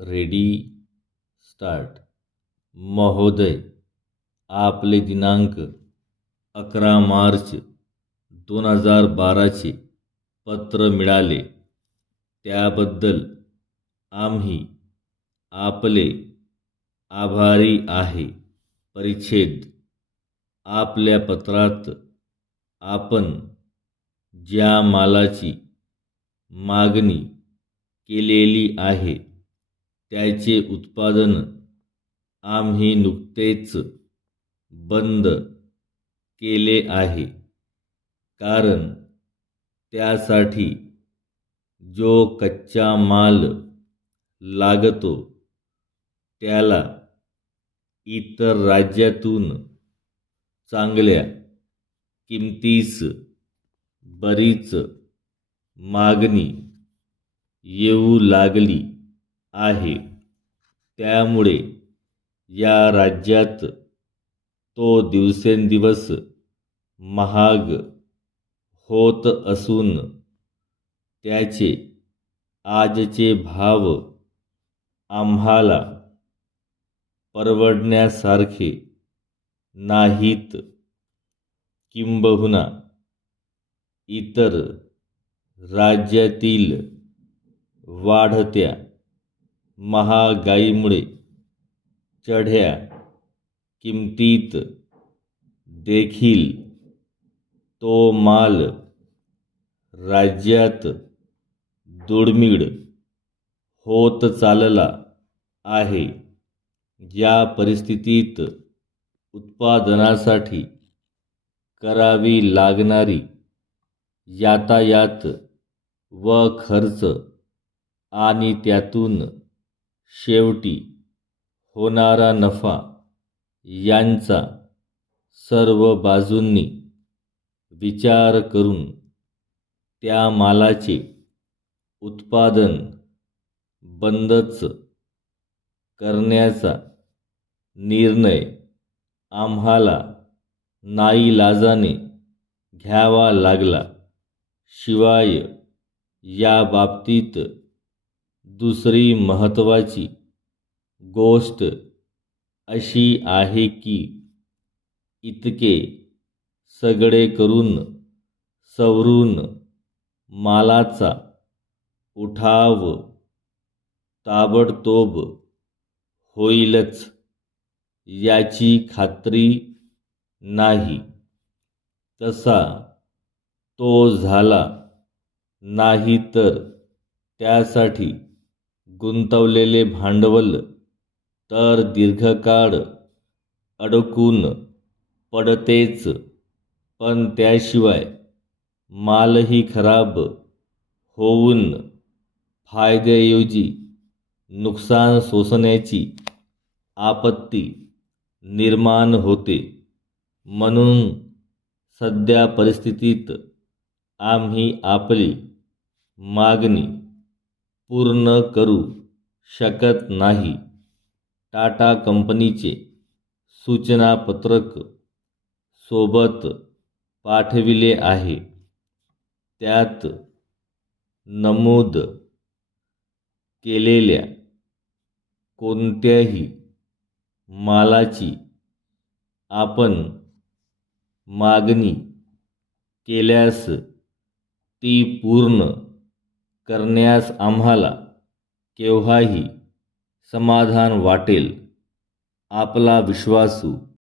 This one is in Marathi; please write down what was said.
Ready start. महोदय, आपले दिनांक 11 मार्च 2012चे पत्र मिळाले, त्याबद्दल आम्ही आपले आभारी आहे. परिच्छेद. आपल्या पत्रात आपण ज्या मालाची मागणी केलेली आहे त्याचे उत्पादन आम्ही नुकतेच बंद केले आहे, कारण त्यासाठी जो कच्चा माल लागतो त्याला इतर राज्यातून चांगल्या किमतीस बरीच मागणी येऊ लागली आहे. त्यामुळे या राज्यात तो दिवसेंदिवस महाग होत असून त्याचे आजचे भाव आम्हाला परवडण्यासारखे नाहीत. किंबहुना इतर राज्यातील वाढत्या महागाईमुळे चढ्या किमतीत देखील तो माल राज्यात दुर्मिळ होत चालला आहे. या परिस्थितीत उत्पादनासाठी करावी लागणारी यातायात व खर्च आणि त्यातून शेवटी होणारा नफा यांचा सर्व बाजूंनी विचार करून त्या मालाचे उत्पादन बंदच करण्याचा निर्णय आम्हाला नाईलाजाने घ्यावा लागला. शिवाय या बाबतीत दुसरी महत्त्वाची गोष्ट अशी आहे की इतके सगळे करून सवरून मालाचा उठाव ताबडतोब होईलच याची खात्री नाही. तसा तो झाला नाही तर त्यासाठी गुंतवलेले भांडवल तर दीर्घकाळ अडकून पडतेच, पण त्याशिवाय मालही खराब होऊन फायद्याऐवजी नुकसान सोसण्याची आपत्ती निर्माण होते. म्हणून सध्या परिस्थितीत आम्ही आपली मागणी पूर्ण करू शकत नाही. टाटा कंपनीचे सूचनापत्रक सोबत पाठविले आहे. त्यात नमूद केलेल्या कोणत्याही मालाची आपण मागणी केल्यास ती पूर्ण करण्यास आम्हाला केव्हाही समाधान वाटेल. आपला विश्वासू